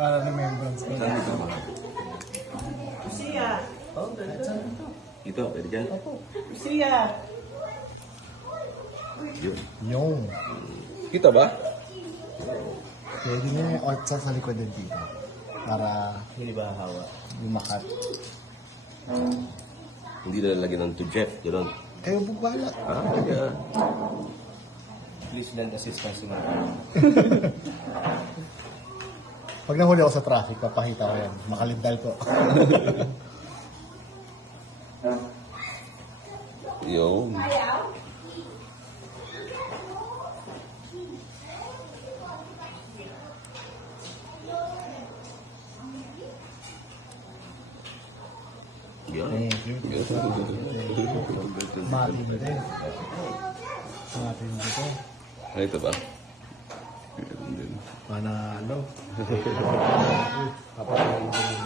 Para remembrance ko. Saan ito, mahal? Lucia! Ito, pwede dyan? Lucia! Yun. Yung. Kita ba? Pwede nyo yung otsa sa likod din dito. Para Hindi ba hawa? lumakat. Hindi na lalagyan ng to Jeff, gano'n. Kayo bugbalat. Yeah. Please lend assistance to my Pag nahuli ako sa traffic, papakita ko yan. Makalindal ko. Yun. Yan. Thank you. Matin din. Matin dito. Ay, ito ba? Yun din. Panalo.